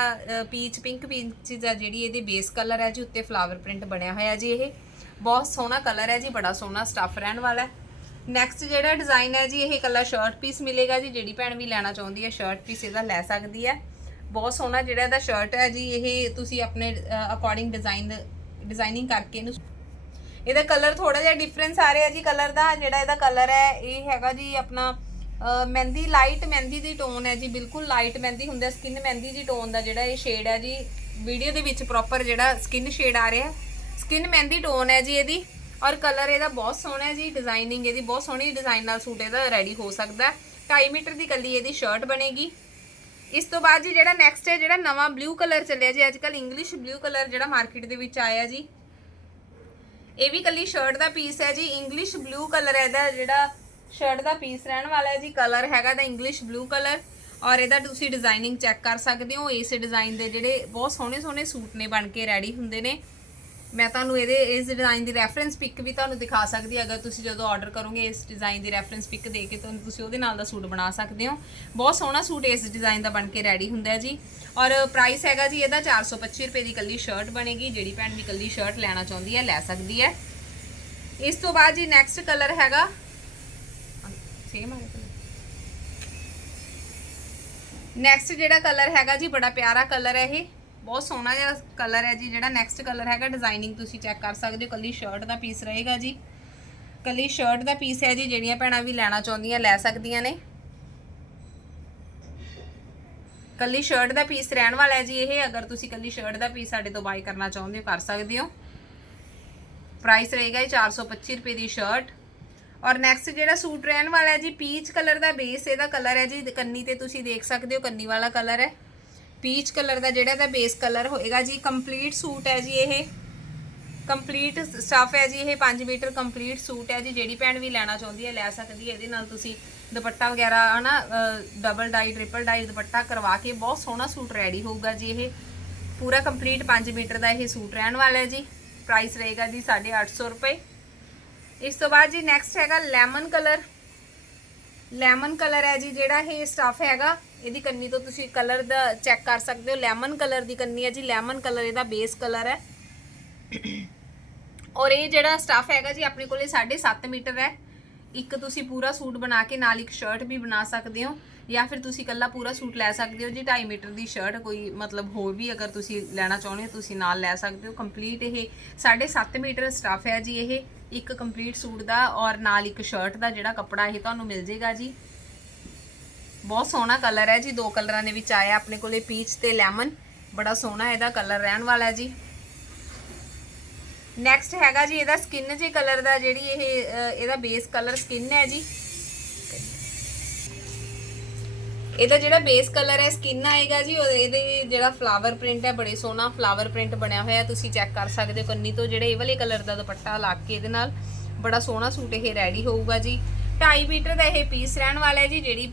ਪੀਚ ਪਿੰਕ ਪੀਚ ਦਾ ਜਿਹੜੀ ਇਹਦੀ ਬੇਸ ਕਲਰ ਹੈ ਜੀ, ਉੱਤੇ ਫਲਾਵਰ ਪ੍ਰਿੰਟ ਬਣਿਆ ਹੋਇਆ ਜੀ ਇਹ। ਬਹੁਤ ਸੋਹਣਾ ਕਲਰ ਹੈ ਜੀ, ਬੜਾ ਸੋਹਣਾ ਸਟੱਫ ਰਹਿਣ ਵਾਲਾ ਹੈ। ਨੈਕਸਟ ਜਿਹੜਾ ਡਿਜ਼ਾਈਨ ਹੈ ਜੀ, ਇਹ ਇਕੱਲਾ ਸ਼ਰਟ ਪੀਸ ਮਿਲੇਗਾ ਜੀ, ਜਿਹੜੀ ਭੈਣ ਵੀ ਲੈਣਾ ਚਾਹੁੰਦੀ ਹੈ ਸ਼ਰਟ ਪੀਸ ਇਹਦਾ ਲੈ ਸਕਦੀ ਹੈ। ਬਹੁਤ ਸੋਹਣਾ ਜਿਹੜਾ ਇਹਦਾ ਸ਼ਰਟ ਹੈ ਜੀ, ਇਹ ਤੁਸੀਂ ਆਪਣੇ ਅਕੋਰਡਿੰਗ ਡਿਜ਼ਾਈਨ ਡਿਜ਼ਾਈਨਿੰਗ ਕਰਕੇ ਇਹਨੂੰ ਇਹਦਾ ਕਲਰ ਥੋੜਾ ਜਿਹਾ ਡਿਫਰੈਂਸ ਆ ਰਿਹਾ ਜੀ ਕਲਰ ਦਾ ਜਿਹੜਾ ਇਹਦਾ ਕਲਰ ਹੈ, ਇਹ ਹੈਗਾ ਜੀ ਆਪਣਾ ਮਹਿੰਦੀ ਲਾਈਟ ਮਹਿੰਦੀ ਦੀ ਟੋਨ ਹੈ ਜੀ, ਬਿਲਕੁਲ ਲਾਈਟ ਮਹਿੰਦੀ ਹੁੰਦਾ ਸਕਿਨ ਮਹਿੰਦੀ ਦੀ ਟੋਨ ਦਾ ਜਿਹੜਾ ਇਹ ਸ਼ੇਡ ਹੈ ਜੀ ਵੀਡੀਓ ਦੇ ਵਿੱਚ ਪ੍ਰੋਪਰ ਜਿਹੜਾ ਸਕਿਨ ਸ਼ੇਡ ਆ ਰਿਹਾ ਸਕਿਨ ਮਹਿੰਦੀ ਟੋਨ ਹੈ ਜੀ ਇਹਦੀ, ਔਰ ਕਲਰ ਇਹਦਾ ਬਹੁਤ ਸੋਹਣਾ ਹੈ ਜੀ ਡਿਜ਼ਾਈਨਿੰਗ ਇਹਦੀ ਬਹੁਤ ਸੋਹਣੀ ਡਿਜ਼ਾਈਨ ਨਾਲ ਸੂਟ ਇਹਦਾ ਰੈਡੀ ਹੋ ਸਕਦਾ ਹੈ। 2.5 ਮੀਟਰ ਦੀ ਕੱਲੀ ਇਹਦੀ ਸ਼ਰਟ ਬਣੇਗੀ। ਇਸ ਤੋਂ ਬਾਅਦ ਜੀ ਜਿਹੜਾ ਨੈਕਸਟ ਹੈ, ਜਿਹੜਾ ਨਵਾਂ ਬਲੂ ਕਲਰ ਚੱਲਿਆ ਜੀ ਅੱਜ ਕੱਲ ਇੰਗਲਿਸ਼ ਬਲੂ ਕਲਰ ਜਿਹੜਾ ਮਾਰਕੀਟ ਦੇ ਵਿੱਚ ਆਇਆ ਜੀ। ਇਹ ਵੀ ਕੱਲੀ ਸ਼ਰਟ ਦਾ ਪੀਸ ਹੈ ਜੀ ਇੰਗਲਿਸ਼ ਬਲੂ ਕਲਰ ਹੈ ਇਹਦਾ ਜਿਹੜਾ ਸ਼ਰਟ ਦਾ ਪੀਸ ਰਹਿਣ ਵਾਲਾ ਹੈ ਜੀ ਕਲਰ ਹੈਗਾ ਦਾ ਇੰਗਲਿਸ਼ ਬਲੂ ਕਲਰ ਔਰ ਇਹਦਾ ਤੁਸੀਂ ਡਿਜ਼ਾਈਨਿੰਗ ਚੈੱਕ ਕਰ ਸਕਦੇ ਹੋ, ਇਸ ਡਿਜ਼ਾਈਨ ਦੇ ਜਿਹੜੇ ਬਹੁਤ ਸੋਹਣੇ ਸੋਹਣੇ ਸੂਟ ਨੇ ਬਣ ਕੇ ਰੈਡੀ ਹੁੰਦੇ ਨੇ। ਮੈਂ ਤੁਹਾਨੂੰ ਇਹਦੇ, ਇਸ ਡਿਜ਼ਾਈਨ ਦੀ ਰੈਫਰੈਂਸ ਪਿਕ ਵੀ ਤੁਹਾਨੂੰ ਦਿਖਾ ਸਕਦੀ ਹਾਂ, ਅਗਰ ਤੁਸੀਂ ਜਦੋਂ ਆਰਡਰ ਕਰੋਗੇ ਇਸ ਡਿਜ਼ਾਈਨ ਦੀ ਰੈਫਰੈਂਸ ਪਿਕ ਦੇ ਕੇ ਤੁਹਾਨੂੰ ਤੁਸੀਂ ਉਹਦੇ ਨਾਲ ਦਾ ਸੂਟ ਬਣਾ ਸਕਦੇ ਹੋ। ਬਹੁਤ ਸੋਹਣਾ ਸੂਟ ਇਸ ਡਿਜ਼ਾਈਨ ਦਾ ਬਣ ਕੇ ਰੈਡੀ ਹੁੰਦਾ ਹੈ ਜੀ। ਔਰ ਪ੍ਰਾਈਸ ਹੈਗਾ ਜੀ, ਇਹਦਾ 425 ਰੁਪਏ ਦੀ ਕੱਲੀ ਸ਼ਰਟ ਬਣੇਗੀ, ਜਿਹੜੀ ਭੈਣ ਵੀ ਕੱਲੀ ਸ਼ਰਟ ਲੈਣਾ ਚਾਹੁੰਦੀ ਹੈ, ਲੈ ਸਕਦੀ ਹੈ। ਇਸ ਤੋਂ ਬਾਅਦ ਜੀ ਨੈਕਸਟ ਕਲਰ ਹੈਗਾ ਸੇਮ ਆ ਨੈਕਸਟ ਜਿਹੜਾ ਕਲਰ ਹੈਗਾ ਜੀ, ਬੜਾ ਪਿਆਰਾ ਕਲਰ ਹੈ ਇਹ। ਬਹੁਤ ਸੋਹਣਾ ਜਿਹਾ ਕਲਰ ਹੈ ਜੀ, ਜਿਹੜਾ ਨੈਕਸਟ ਕਲਰ ਹੈਗਾ ਡਿਜ਼ਾਈਨਿੰਗ ਤੁਸੀਂ ਚੈੱਕ ਕਰ ਸਕਦੇ ਹੋ। ਕੱਲੀ ਸ਼ਰਟ ਦਾ ਪੀਸ ਰਹੇਗਾ ਜੀ। ਕੱਲੀ ਸ਼ਰਟ ਦਾ ਪੀਸ ਹੈ ਜੀ, ਜਿਹੜੀਆਂ ਭੈਣਾਂ ਵੀ ਲੈਣਾ ਚਾਹੁੰਦੀਆਂ, ਲੈ ਸਕਦੀਆਂ ਨੇ। ਕੱਲੀ ਸ਼ਰਟ ਦਾ ਪੀਸ ਰਹਿਣ ਵਾਲਾ ਹੈ ਜੀ ਇਹ। ਅਗਰ ਤੁਸੀਂ ਕੱਲੀ ਸ਼ਰਟ ਦਾ ਪੀਸ ਸਾਡੇ ਤੋਂ ਬਾਈ ਕਰਨਾ ਚਾਹੁੰਦੇ ਹੋ, ਕਰ ਸਕਦੇ ਹੋ। ਪ੍ਰਾਈਸ ਰਹੇਗਾ ਜੀ 425 ਰੁਪਏ ਦੀ ਸ਼ਰਟ ਔਰ ਨੈਕਸਟ ਜਿਹੜਾ ਸੂਟ ਰਹਿਣ ਵਾਲਾ ਹੈ ਜੀ ਪੀਚ ਕਲਰ ਦਾ ਬੇਸ ਇਹਦਾ ਕਲਰ ਹੈ ਜੀ, ਕੰਨੀ ਤੇ ਤੁਸੀਂ ਦੇਖ ਸਕਦੇ ਹੋ, ਕੰਨੀ ਵਾਲਾ ਕਲਰ ਹੈ। ਪੀਚ ਕਲਰ ਦਾ ਜਿਹੜਾ ਇਹਦਾ ਬੇਸ ਕਲਰ ਹੋਏਗਾ ਜੀ ਕੰਪਲੀਟ ਸੂਟ ਹੈ ਜੀ ਇਹ। ਕੰਪਲੀਟ ਸਟਫ ਹੈ ਜੀ ਇਹ 5 ਮੀਟਰ ਕੰਪਲੀਟ ਸੂਟ ਹੈ ਜੀ, ਜਿਹੜੀ ਭੈਣ ਵੀ ਲੈਣਾ ਚਾਹੁੰਦੀ ਹੈ, ਲੈ ਸਕਦੀ ਹੈ। ਇਹਦੇ ਨਾਲ ਤੁਸੀਂ ਦੁਪੱਟਾ ਵਗੈਰਾ, ਹਨਾ ਡਬਲ ਡਾਈ ਟ੍ਰਿਪਲ ਡਾਈ ਦੁਪੱਟਾ ਕਰਵਾ ਕੇ ਬਹੁਤ ਸੋਹਣਾ ਸੂਟ ਰੈਡੀ ਹੋਊਗਾ ਜੀ ਇਹ। ਪੂਰਾ ਕੰਪਲੀਟ 5 ਮੀਟਰ ਦਾ ਇਹ ਸੂਟ ਰਹਿਣ ਵਾਲਾ ਹੈ ਜੀ। ਪ੍ਰਾਈਸ ਰਹੇਗਾ ਜੀ 850 ਰੁਪਏ। ਇਸ ਤੋਂ ਬਾਅਦ ਜੀ ਨੈਕਸਟ ਹੈਗਾ ਲੈਮਨ ਕਲਰ ਲੈਮਨ ਕਲਰ ਹੈ ਜੀ ਜਿਹੜਾ ਇਹ ਸਟਫ ਹੈਗਾ। ਇਹਦੀ ਕੰਨੀ ਤੋਂ ਤੁਸੀਂ ਕਲਰ ਦਾ ਚੈੱਕ ਕਰ ਸਕਦੇ ਹੋ। ਲੈਮਨ ਕਲਰ ਦੀ ਕੰਨੀ ਹੈ ਜੀ। ਲੈਮਨ ਕਲਰ ਇਹਦਾ ਬੇਸ ਕਲਰ ਹੈ। ਔਰ ਇਹ ਜਿਹੜਾ ਸਟਫ ਹੈਗਾ ਜੀ, ਆਪਣੇ ਕੋਲੇ 7.5 ਮੀਟਰ ਹੈ। ਇੱਕ ਤੁਸੀਂ ਪੂਰਾ ਸੂਟ ਬਣਾ ਕੇ ਨਾਲ ਇੱਕ ਸ਼ਰਟ ਵੀ ਬਣਾ ਸਕਦੇ ਹੋ ਜਾਂ ਫਿਰ ਤੁਸੀਂ ਇਕੱਲਾ ਪੂਰਾ ਸੂਟ ਲੈ ਸਕਦੇ ਹੋ, ਜੀ 2.5 ਮੀਟਰ ਦੀ ਸ਼ਰਟ ਕੋਈ ਮਤਲਬ ਹੋਰ ਵੀ ਅਗਰ ਤੁਸੀਂ ਲੈਣਾ ਚਾਹੁੰਦੇ ਹੋ, ਤੁਸੀਂ ਨਾਲ ਲੈ ਸਕਦੇ ਹੋ। ਕੰਪਲੀਟ ਇਹ 7.5 ਮੀਟਰ ਸਟਫ ਹੈ ਜੀ ਇਹ, ਇੱਕ ਕੰਪਲੀਟ ਸੂਟ ਦਾ ਔਰ ਨਾਲ ਇੱਕ ਸ਼ਰਟ ਦਾ ਜਿਹੜਾ ਕੱਪੜਾ ਇਹ ਤੁਹਾਨੂੰ ਮਿਲ ਜੇਗਾ ਜੀ। ਬਹੁਤ ਸੋਹਣਾ ਕਲਰ ਹੈ ਜੀ, ਦੋ ਕਲਰਾਂ ਦੇ ਵਿੱਚ ਆਇਆ ਆਪਣੇ ਕੋਲੇ ਪੀਚ ਤੇ ਲੈਮਨ ਬੜਾ ਸੋਹਣਾ ਇਹਦਾ ਕਲਰ ਰਹਿਣ ਵਾਲਾ ਹੈ ਜੀ। ਨੈਕਸਟ ਹੈਗਾ ਜੀ, ਇਹਦਾ ਸਕਿਨ ਜੇ ਕਲਰ ਦਾ ਜਿਹੜੀ ਇਹ ਇਹਦਾ ਬੇਸ ਕਲਰ ਸਕਿਨ ਹੈ ਜੀ। ਇਹਦਾ ਜਿਹੜਾ ਬੇਸ ਕਲਰ ਹੈ ਸਕਿਨ ਆਏਗਾ ਜੀ ਔਰ ਇਹਦੇ ਜਿਹੜਾ ਫਲਾਵਰ ਪ੍ਰਿੰਟ ਹੈ, ਬੜੇ ਸੋਹਣਾ ਫਲਾਵਰ ਪ੍ਰਿੰਟ ਬਣਿਆ ਹੋਇਆ, ਤੁਸੀਂ ਚੈੱਕ ਕਰ ਸਕਦੇ ਹੋ ਕੰਨੀ ਤੋਂ, ਜਿਹੜੇ ਇਹ ਵਾਲੇ ਕਲਰ ਦਾ ਦੁਪੱਟਾ ਲਾ ਕੇ ਇਹਦੇ ਨਾਲ। ਬੜਾ ਸੋਹਣਾ ਸੂਟ ਇਹ ਰੈਡੀ ਹੋਊਗਾ ਜੀ। 2.5 ਮੀਟਰ ਦਾ ਇਹ ਪੀਸ ਰਹਿਣ ਵਾਲਾ ਹੈ ਜੀ, ਜਿਹੜੀ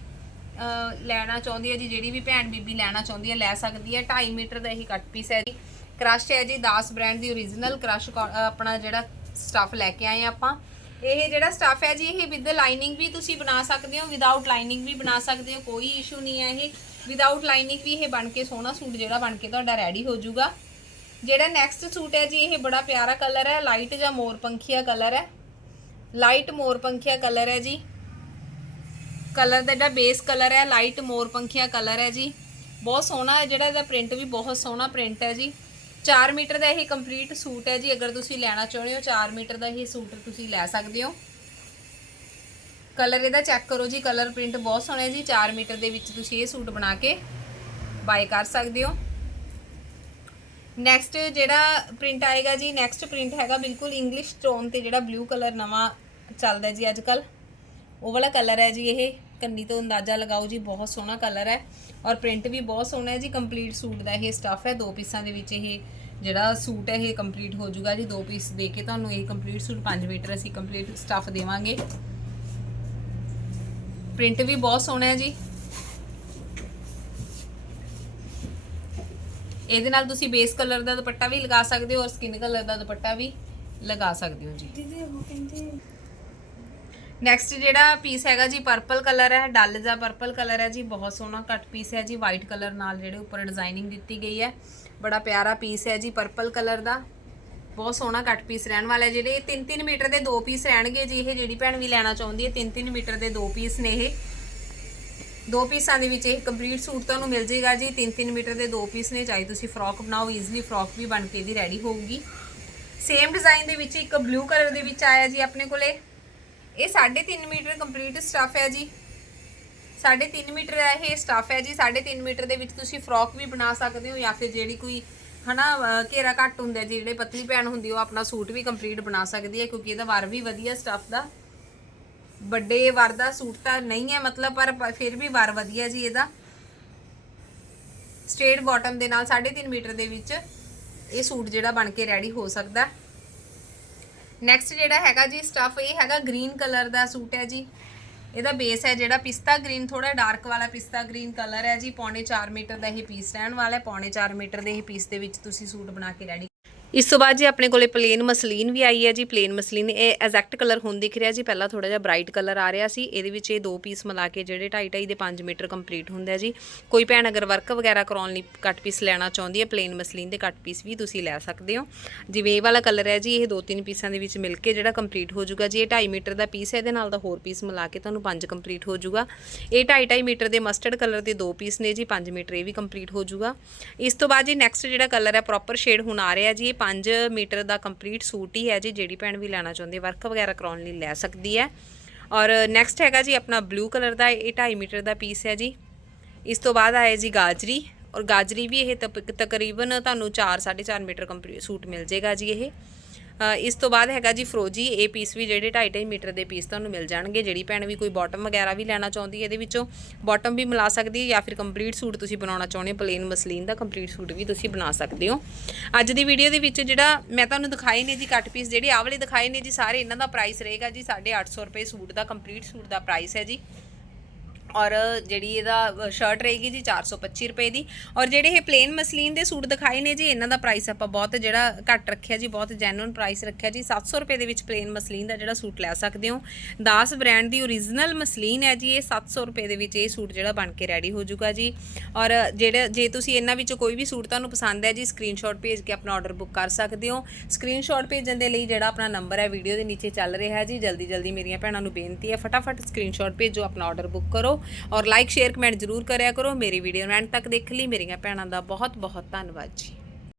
ਲੈਣਾ ਚਾਹੁੰਦੀ ਹੈ ਜੀ, ਜਿਹੜੀ ਵੀ ਭੈਣ ਬੀਬੀ ਲੈਣਾ ਚਾਹੁੰਦੀ ਹੈ, ਲੈ ਸਕਦੀ ਹੈ। 2.5 ਮੀਟਰ ਦਾ ਇਹ ਕੱਟ ਪੀਸ ਹੈ ਜੀ। ਕ੍ਰਸ਼ ਹੈ ਜੀ, ਦਾਸ ਬ੍ਰਾਂਡ ਦੀ ਓਰੀਜਨਲ ਕ੍ਰਸ਼ ਆਪਣਾ ਜਿਹੜਾ ਸਟਫ ਲੈ ਕੇ ਆਏ ਹਾਂ ਆਪਾਂ। ਇਹ ਜਿਹੜਾ ਸਟਫ ਹੈ ਜੀ, ਇਹ ਵਿਦ ਲਾਈਨਿੰਗ ਵੀ ਤੁਸੀਂ ਬਣਾ ਸਕਦੇ ਹੋ ਵਿਦਆਊਟ ਲਾਈਨਿੰਗ ਵੀ ਬਣਾ ਸਕਦੇ ਹੋ, ਕੋਈ ਇਸ਼ੂ ਨਹੀਂ ਹੈ ਇਹ। ਵਿਦਆਊਟ ਲਾਈਨਿੰਗ ਵੀ ਇਹ ਬਣ ਕੇ ਸੋਹਣਾ ਸੂਟ ਜਿਹੜਾ ਬਣ ਕੇ ਤੁਹਾਡਾ ਰੈਡੀ ਹੋ ਜਾਊਗਾ। ਜਿਹੜਾ ਨੈਕਸਟ ਸੂਟ ਹੈ ਜੀ, ਇਹ ਬੜਾ ਪਿਆਰਾ ਕਲਰ ਹੈ ਲਾਈਟ ਜਾਂ ਮੋਰ ਪੰਖੀਆ ਕਲਰ ਹੈ। ਲਾਈਟ ਮੋਰ ਪੰਖੀਆ ਕਲਰ ਹੈ ਜੀ। ਕਲਰ ਦਾ ਜਿਹੜਾ ਬੇਸ ਕਲਰ ਹੈ ਲਾਈਟ ਮੋਰ ਪੰਖੀਆ ਕਲਰ ਹੈ ਜੀ। ਬਹੁਤ ਸੋਹਣਾ ਜਿਹੜਾ ਇਹਦਾ ਪ੍ਰਿੰਟ ਵੀ ਬਹੁਤ ਸੋਹਣਾ ਪ੍ਰਿੰਟ ਹੈ ਜੀ। 4 ਮੀਟਰ ਦਾ ਇਹ ਕੰਪਲੀਟ ਸੂਟ ਹੈ ਜੀ, ਅਗਰ ਤੁਸੀਂ ਲੈਣਾ ਚਾਹੁੰਦੇ ਹੋ 4 ਮੀਟਰ ਦਾ ਇਹ ਸੂਟ ਤੁਸੀਂ ਲੈ ਸਕਦੇ ਹੋ। ਕਲਰ ਇਹਦਾ ਚੈੱਕ ਕਰੋ ਜੀ, ਕਲਰ ਪ੍ਰਿੰਟ ਬਹੁਤ ਸੋਹਣਾ ਹੈ ਜੀ 4 ਮੀਟਰ ਦੇ ਵਿੱਚ ਤੁਸੀਂ ਇਹ ਸੂਟ ਬਣਾ ਕੇ ਬਾਏ ਕਰ ਸਕਦੇ ਹੋ। ਨੈਕਸਟ ਜਿਹੜਾ ਪ੍ਰਿੰਟ ਆਏਗਾ ਜੀ ਨੈਕਸਟ ਪ੍ਰਿੰਟ ਹੈਗਾ ਬਿਲਕੁਲ ਇੰਗਲਿਸ਼ ਟੋਨ ਤੇ ਜਿਹੜਾ ਬਲੂ ਕਲਰ ਨਵਾਂ ਚੱਲਦਾ ਜੀ ਅੱਜ ਕੱਲ ਉਹ ਵਾਲਾ ਕਲਰ ਹੈ ਜੀ ਇਹ, ਕੰਨੀ ਤੋਂ ਅੰਦਾਜ਼ਾ ਲਗਾਓ ਜੀ, ਬਹੁਤ ਸੋਹਣਾ ਕਲਰ ਹੈ। ਔਰ ਪ੍ਰਿੰਟ ਵੀ ਬਹੁਤ ਸੋਹਣਾ ਹੈ ਜੀ ਕੰਪਲੀਟ ਸੂਟ ਦਾ ਇਹ ਸਟਫ ਹੈ, ਦੋ ਪੀਸਾਂ ਦੇ ਵਿੱਚ ਇਹ ਜਿਹੜਾ ਸੂਟ ਹੈ, ਇਹ ਕੰਪਲੀਟ ਹੋ ਜਾਊਗਾ ਜੀ, ਦੋ ਪੀਸ ਦੇ ਕੇ ਤੁਹਾਨੂੰ ਇਹ ਕੰਪਲੀਟ ਸੂਟ 5 ਮੀਟਰ ਅਸੀਂ ਕੰਪਲੀਟ ਸਟਫ ਦੇਵਾਂਗੇ। ਪ੍ਰਿੰਟ ਵੀ ਬਹੁਤ ਸੋਹਣਾ ਹੈ ਜੀ। ਇਹਦੇ ਨਾਲ ਤੁਸੀਂ ਬੇਸ ਕਲਰ ਦਾ ਦੁਪੱਟਾ ਵੀ ਲਗਾ ਸਕਦੇ ਹੋ ਔਰ ਸਕਿਨ ਕਲਰ ਦਾ ਦੁਪੱਟਾ ਵੀ ਲਗਾ ਸਕਦੇ ਹੋ ਜੀ। ਦੀਦੀ, ਉਹ ਕਹਿੰਦੇ ਨੈਕਸਟ ਜਿਹੜਾ ਪੀਸ ਹੈਗਾ ਜੀ ਪਰਪਲ ਕਲਰ ਹੈ ਡਲ ਜਾਂ ਪਰਪਲ ਕਲਰ ਹੈ ਜੀ, ਬਹੁਤ ਸੋਹਣਾ ਕੱਟ ਪੀਸ ਹੈ ਜੀ ਵਾਈਟ ਕਲਰ ਨਾਲ ਜਿਹੜੇ ਉੱਪਰ ਡਿਜ਼ਾਈਨਿੰਗ ਦਿੱਤੀ ਗਈ ਹੈ। ਬੜਾ ਪਿਆਰਾ ਪੀਸ ਹੈ ਜੀ ਪਰਪਲ ਕਲਰ ਦਾ। ਬਹੁਤ ਸੋਹਣਾ ਕੱਟ ਪੀਸ ਰਹਿਣ ਵਾਲਾ ਹੈ ਜਿਹੜੇ 3-3 ਮੀਟਰ ਦੇ ਦੋ ਪੀਸ ਰਹਿਣਗੇ ਜੀ, ਇਹ ਜਿਹੜੀ ਭੈਣ ਵੀ ਲੈਣਾ ਚਾਹੁੰਦੀ ਹੈ 3-3 ਮੀਟਰ ਦੇ ਦੋ ਪੀਸ ਨੇ ਇਹ। ਦੋ ਪੀਸਾਂ ਦੇ ਵਿੱਚ ਇਹ ਕੰਪਲੀਟ ਸੂਟ ਤੁਹਾਨੂੰ ਮਿਲ ਜੇਗਾ ਜੀ 3-3 ਮੀਟਰ ਦੇ ਦੋ ਪੀਸ ਨੇ, ਚਾਹੇ ਤੁਸੀਂ ਫਰੋਕ ਬਣਾਓ ਈਜ਼ੀਲੀ ਫਰੋਕ ਵੀ ਬਣ ਕੇ ਇਹਦੀ ਰੈਡੀ ਹੋਊਗੀ। ਸੇਮ ਡਿਜ਼ਾਈਨ ਦੇ ਵਿੱਚ ਇੱਕ ਬਲੂ ਕਲਰ ਦੇ ਵਿੱਚ ਆਇਆ ਜੀ ਆਪਣੇ ਕੋਲੇ। ਇਹ 3.5 ਮੀਟਰ ਕੰਪਲੀਟ ਸਟਫ ਹੈ ਜੀ। 3.5 ਮੀਟਰ ਹੈ ਇਹ ਸਟਫ ਹੈ ਜੀ। 3.5 ਮੀਟਰ ਦੇ ਵਿੱਚ ਤੁਸੀਂ ਫਰੋਕ ਵੀ ਬਣਾ ਸਕਦੇ ਹੋ ਜਾਂ ਫਿਰ ਜਿਹੜੀ ਕੋਈ, ਹਨਾ, ਅਹ, ਘੇਰਾ ਘੱਟ ਹੁੰਦਾ ਜੀ ਜਿਹੜੇ ਪਤਲੀ ਪੈਣ ਹੁੰਦੀ ਉਹ ਆਪਣਾ ਸੂਟ ਵੀ ਕੰਪਲੀਟ ਬਣਾ ਸਕਦੀ ਹੈ, ਕਿਉਂਕਿ ਇਹਦਾ ਵਾਰ ਵੀ ਵਧੀਆ ਸਟਫ ਦਾ। ਵੱਡੇ ਵਾਰ ਦਾ ਸੂਟ ਤਾਂ ਨਹੀਂ ਹੈ ਮਤਲਬ, ਪਰ ਫਿਰ ਵੀ ਵਾਰ ਵਧੀਆ ਜੀ ਇਹਦਾ। ਸਟ੍ਰੇਟ ਬਾਟਮ ਦੇ ਨਾਲ 3.5 ਮੀਟਰ ਦੇ ਵਿੱਚ ਇਹ ਸੂਟ ਜਿਹੜਾ ਬਣ ਕੇ ਰੈਡੀ ਹੋ ਸਕਦਾ ਨੈਕਸਟ ਜਿਹੜਾ ਹੈਗਾ ਜੀ ਸਟਫ ਇਹ ਹੈਗਾ ਗ੍ਰੀਨ ਕਲਰ ਦਾ ਸੂਟ ਹੈ ਜੀ। ਇਹਦਾ ਬੇਸ ਹੈ ਜਿਹੜਾ ਪਿਸਤਾ ਗ੍ਰੀਨ ਥੋੜਾ ਡਾਰਕ ਵਾਲਾ ਪਿਸਤਾ ਗ੍ਰੀਨ ਕਲਰ ਹੈ ਜੀ। ਪੌਣੇ 4 ਮੀਟਰ ਦਾ ਇਹ ਪੀਸ ਰਹਿਣ ਵਾਲਾ ਹੈ। ਪੌਣੇ 4 ਮੀਟਰ ਦੇ ਇਹ ਪੀਸ ਦੇ ਵਿੱਚ ਤੁਸੀਂ ਸੂਟ ਬਣਾ ਕੇ ਰੈਡੀ ਇਸ ਤੋਂ ਬਾਅਦ ਜੀ ਆਪਣੇ ਕੋਲੇ ਪਲੇਨ ਮਸਲੀਨ ਵੀ ਆਈ ਹੈ ਜੀ ਪਲੇਨ ਮਸਲੀਨ ਇਹ ਐਗਜ਼ੈਕਟ ਕਲਰ ਹੁਣ ਦਿਖ ਰਿਹਾ ਜੀ, ਪਹਿਲਾਂ ਥੋੜਾ ਜਿਹਾ ਬ੍ਰਾਈਟ ਕਲਰ ਆ ਰਿਹਾ ਸੀ, ਇਹਦੇ ਵਿੱਚ ਇਹ ਦੋ ਪੀਸ ਮਿਲਾ ਕੇ ਜਿਹੜੇ 2.5 2.5 ਦੇ 5 ਮੀਟਰ ਕੰਪਲੀਟ ਹੁੰਦਾ ਜੀ। ਕੋਈ ਭੈਣ ਅਗਰ ਵਰਕ ਵਗੈਰਾ ਕਰਾਉਣ ਲਈ ਕੱਟ ਪੀਸ ਲੈਣਾ ਚਾਹੁੰਦੀ ਹੈ ਪਲੇਨ ਮਸਲੀਨ ਦੇ ਕੱਟ ਪੀਸ ਵੀ ਤੁਸੀਂ ਲੈ ਸਕਦੇ ਹੋ। ਜਿਵੇਂ ਇਹ ਵਾਲਾ ਕਲਰ ਹੈ ਜੀ, ਇਹ ਦੋ ਤਿੰਨ ਪੀਸਾਂ ਦੇ ਵਿੱਚ ਮਿਲ ਕੇ ਜਿਹੜਾ ਕੰਪਲੀਟ ਹੋ ਜਾਊਗਾ ਜੀ, ਇਹ 2.5 ਮੀਟਰ ਦਾ ਪੀਸ ਹੈ, ਇਹਦੇ ਨਾਲ ਦਾ ਹੋਰ ਪੀਸ ਮਿਲਾ ਕੇ ਤੁਹਾਨੂੰ 5 ਕੰਪਲੀਟ ਹੋ ਜਾਊਗਾ। ਇਹ 2.5 2.5 ਮੀਟਰ ਦੇ ਮਸਟਰਡ ਕਲਰ ਦੇ ਦੋ ਪੀਸ ਨੇ ਜੀ 5 ਮੀਟਰ ਇਹ ਵੀ ਕੰਪਲੀਟ ਹੋ ਜਾਊਗਾ। ਇਸ ਤੋਂ ਬਾਅਦ ਜੀ ਨੈਕਸਟ ਜਿਹੜਾ ਕਲਰ ਹੈ ਪ੍ਰੋਪਰ ਸ਼ੇਡ ਹੁਣ ਆ ਰਿਹਾ ਜੀ, ਇਹ 5 ਮੀਟਰ ਦਾ ਕੰਪਲੀਟ ਸੂਟ ਹੀ ਹੈ ਜੀ, ਜਿਹੜੀ ਭੈਣ ਵੀ ਲੈਣਾ ਚਾਹੁੰਦੀ ਹੈ, ਵਰਕ ਵਗੈਰਾ ਕਰਾਉਣ ਲਈ ਲੈ ਸਕਦੀ ਹੈ। ਔਰ ਨੈਕਸਟ ਹੈਗਾ ਜੀ, ਆਪਣਾ ਬਲੂ ਕਲਰ ਦਾ ਇਹ 2.5 ਮੀਟਰ ਦਾ ਪੀਸ ਹੈ ਜੀ। ਇਸ ਤੋਂ ਬਾਅਦ ਆਇਆ ਜੀ ਗਾਜਰੀ, ਔਰ ਗਾਜਰੀ ਵੀ ਇਹ ਤਪ- ਤਕਰੀਬਨ ਤੁਹਾਨੂੰ 4 4.5 ਮੀਟਰ ਕੰਪਲੀਟ ਸੂਟ ਮਿਲ ਜਾਏਗਾ ਜੀ ਇਹ। ਇਸ ਤੋਂ ਬਾਅਦ ਹੈਗਾ ਜੀ ਫਰੋਜੀ ਇਹ ਪੀਸ ਵੀ ਜਿਹੜੇ 2.5 ਮੀਟਰ ਦੇ ਪੀਸ ਤੁਹਾਨੂੰ ਮਿਲ ਜਾਣਗੇ। ਜਿਹੜੀ ਭੈਣ ਵੀ ਕੋਈ ਬਾਟਮ ਵਗੈਰਾ ਵੀ ਲੈਣਾ ਚਾਹੁੰਦੀ ਹੈ, ਇਹਦੇ ਵਿੱਚੋਂ ਬਾਟਮ ਵੀ ਮਿਲਾ ਸਕਦੀ ਹੈ ਜਾਂ ਫਿਰ ਕੰਪਲੀਟ ਸੂਟ ਤੁਸੀਂ ਬਣਾਉਣਾ ਚਾਹੁੰਦੇ ਹੋ ਪਲੇਨ ਮਸਲੀਨ ਦਾ ਕੰਪਲੀਟ ਸੂਟ ਵੀ ਤੁਸੀਂ ਬਣਾ ਸਕਦੇ ਹੋ। ਅੱਜ ਦੀ ਵੀਡੀਓ ਦੇ ਵਿੱਚ ਜਿਹੜਾ ਮੈਂ ਤੁਹਾਨੂੰ ਦਿਖਾਏ ਨੇ ਜੀ ਕੱਟ ਪੀਸ ਜਿਹੜੇ ਆਹ ਵਾਲੇ ਦਿਖਾਏ ਨੇ ਜੀ, ਸਾਰੇ ਇਹਨਾਂ ਦਾ ਪ੍ਰਾਈਸ ਰਹੇਗਾ ਜੀ 850 ਰੁਪਏ ਸੂਟ ਦਾ ਕੰਪਲੀਟ ਸੂਟ ਦਾ ਪ੍ਰਾਈਸ ਹੈ ਜੀ। ਔਰ ਜਿਹੜੀ ਇਹਦਾ ਸ਼ਰਟ ਰਹੇਗੀ ਜੀ 425 ਰੁਪਏ ਦੀ। ਔਰ ਜਿਹੜੇ ਇਹ ਪਲੇਨ ਮਸਲੀਨ ਦੇ ਸੂਟ ਦਿਖਾਏ ਨੇ ਜੀ, ਇਹਨਾਂ ਦਾ ਪ੍ਰਾਈਸ ਆਪਾਂ ਬਹੁਤ ਜਿਹੜਾ ਘੱਟ ਰੱਖਿਆ ਜੀ, ਬਹੁਤ ਜੈਨੂਇਨ ਪ੍ਰਾਈਸ ਰੱਖਿਆ ਜੀ। 700 ਰੁਪਏ ਦੇ ਵਿੱਚ ਪਲੇਨ ਮਸਲੀਨ ਦਾ ਜਿਹੜਾ ਸੂਟ ਲੈ ਸਕਦੇ ਹੋ। ਦਾਸ ਬ੍ਰਾਂਡ ਦੀ ਓਰੀਜਨਲ ਮਸਲੀਨ ਹੈ ਜੀ, ਇਹ 700 ਰੁਪਏ ਦੇ ਵਿੱਚ ਇਹ ਸੂਟ ਜਿਹੜਾ ਬਣ ਕੇ ਰੈਡੀ ਹੋ ਜਾਊਗਾ ਜੀ। ਔਰ ਜਿਹੜੇ, ਜੇ ਤੁਸੀਂ ਇਹਨਾਂ ਵਿੱਚੋਂ ਕੋਈ ਵੀ ਸੂਟ ਤੁਹਾਨੂੰ ਪਸੰਦ ਹੈ ਜੀ ਸਕਰੀਨਸ਼ਾਟ ਭੇਜ ਕੇ ਆਪਣਾ ਆਰਡਰ ਬੁੱਕ ਕਰ ਸਕਦੇ ਹੋ। ਸਕਰੀਨਸ਼ਾਟ ਭੇਜਣ ਦੇ ਲਈ ਜਿਹੜਾ ਆਪਣਾ ਨੰਬਰ ਹੈ ਵੀਡੀਓ ਦੇ ਨੀਚੇ ਚੱਲ ਰਿਹਾ ਹੈ ਜੀ। ਜਲਦੀ ਜਲਦੀ ਮੇਰੀਆਂ ਭੈਣਾਂ ਨੂੰ ਬੇਨਤੀ ਹੈ, ਫਟਾਫਟ ਸਕਰੀਨਸ਼ਾਟ ਭੇਜੋ, ਆਪਣਾ ਆਰਡਰ ਬੁੱਕ ਕਰੋ। ਔਰ ਲਾਈਕ ਸ਼ੇਅਰ ਕਮੈਂਟ ਜ਼ਰੂਰ ਕਰਿਆ ਕਰੋ। ਮੇਰੀ ਵੀਡੀਓ ਨੂੰ ਐਂਡ ਤੱਕ ਦੇਖਣ ਲਈ। ਮੇਰੀਆਂ ਭੈਣਾਂ ਦਾ ਬਹੁਤ ਬਹੁਤ ਧੰਨਵਾਦ ਜੀ।